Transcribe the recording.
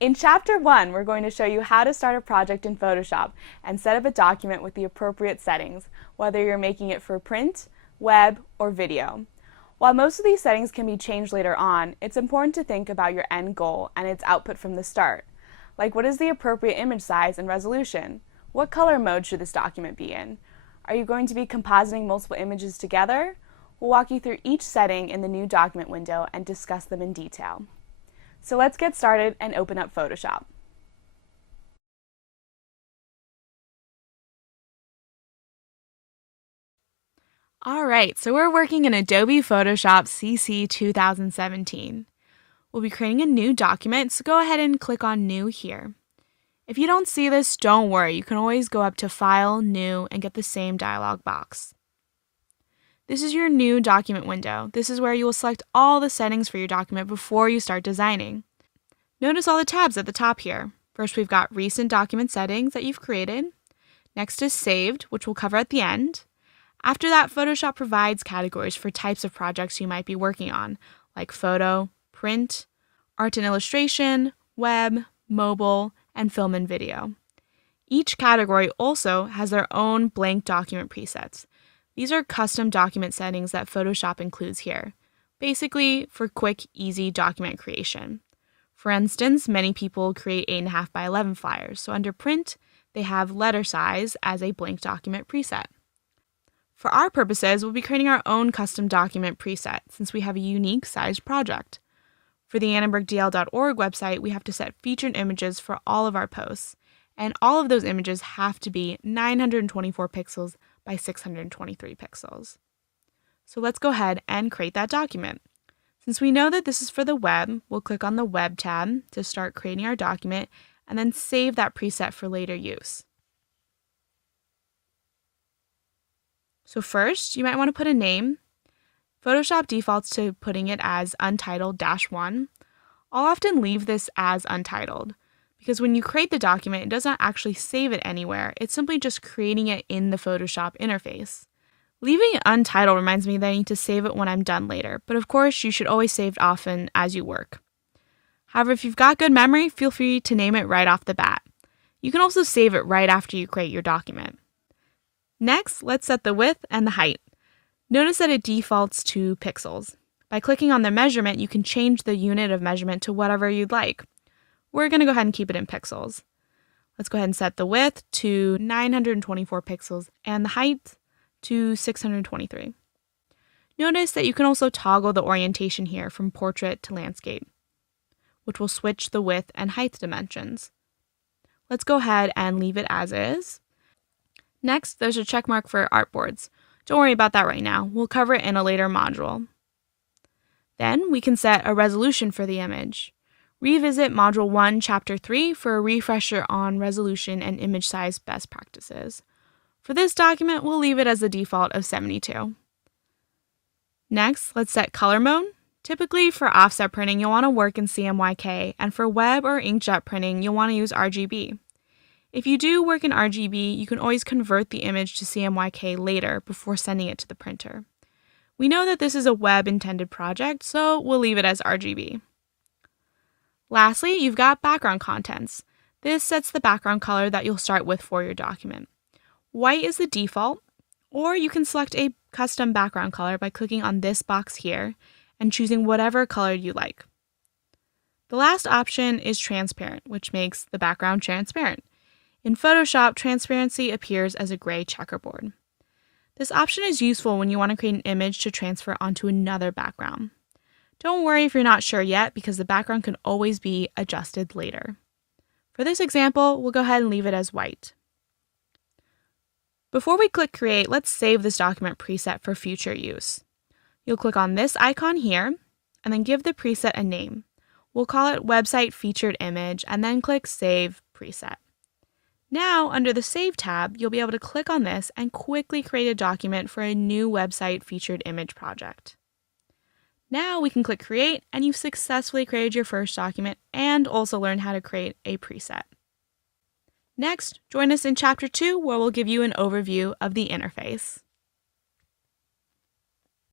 In Chapter 1, we're going to show you how to start a project in Photoshop and set up a document with the appropriate settings, whether you're making it for print, web, or video. While most of these settings can be changed later on, it's important to think about your end goal and its output from the start. Like, what is the appropriate image size and resolution? What color mode should this document be in? Are you going to be compositing multiple images together? We'll walk you through each setting in the new document window and discuss them in detail. So let's get started and open up Photoshop. Alright, so we're working in Adobe Photoshop CC 2017. We'll be creating a new document, so go ahead and click on New here. If you don't see this, don't worry, you can always go up to File, New, and get the same dialog box. This is your new document window. This is where you will select all the settings for your document before you start designing. Notice all the tabs at the top here. First, we've got Recent Document Settings that you've created. Next is Saved, which we'll cover at the end. After that, Photoshop provides categories for types of projects you might be working on, like photo, print, art and illustration, web, mobile, and film and video. Each category also has their own blank document presets. These are custom document settings that Photoshop includes here, basically for quick, easy document creation. For instance, many people create 8.5 by 11 flyers, so under print, they have letter size as a blank document preset. For our purposes, we'll be creating our own custom document preset since we have a unique sized project. For the annenbergdl.org website, we have to set featured images for all of our posts, and all of those images have to be 924 pixels by 623 pixels. So let's go ahead and create that document. Since we know that this is for the web, we'll click on the Web tab to start creating our document and then save that preset for later use. So first, you might want to put a name. Photoshop defaults to putting it as Untitled-1. I'll often leave this as Untitled, because when you create the document, it does not actually save it anywhere. It's simply just creating it in the Photoshop interface. Leaving it untitled reminds me that I need to save it when I'm done later, but of course, you should always save it often as you work. However, if you've got good memory, feel free to name it right off the bat. You can also save it right after you create your document. Next, let's set the width and the height. Notice that it defaults to pixels. By clicking on the measurement, you can change the unit of measurement to whatever you'd like. We're going to go ahead and keep it in pixels. Let's go ahead and set the width to 924 pixels and the height to 623. Notice that you can also toggle the orientation here from portrait to landscape, which will switch the width and height dimensions. Let's go ahead and leave it as is. Next, there's a check mark for artboards. Don't worry about that right now. We'll cover it in a later module. Then we can set a resolution for the image. Revisit Module 1, Chapter 3 for a refresher on resolution and image size best practices. For this document, we'll leave it as the default of 72. Next, let's set color mode. Typically, for offset printing, you'll want to work in CMYK, and for web or inkjet printing, you'll want to use RGB. If you do work in RGB, you can always convert the image to CMYK later before sending it to the printer. We know that this is a web-intended project, so we'll leave it as RGB. Lastly, you've got background contents. This sets the background color that you'll start with for your document. White is the default, or you can select a custom background color by clicking on this box here and choosing whatever color you like. The last option is transparent, which makes the background transparent. In Photoshop, transparency appears as a gray checkerboard. This option is useful when you want to create an image to transfer onto another background. Don't worry if you're not sure yet, because the background can always be adjusted later. For this example, we'll go ahead and leave it as white. Before we click Create, let's save this document preset for future use. You'll click on this icon here, and then give the preset a name. We'll call it Website Featured Image, and then click Save Preset. Now, under the Save tab, you'll be able to click on this and quickly create a document for a new website featured image project. Now we can click Create, and you've successfully created your first document and also learned how to create a preset. Next, join us in Chapter 2, where we'll give you an overview of the interface.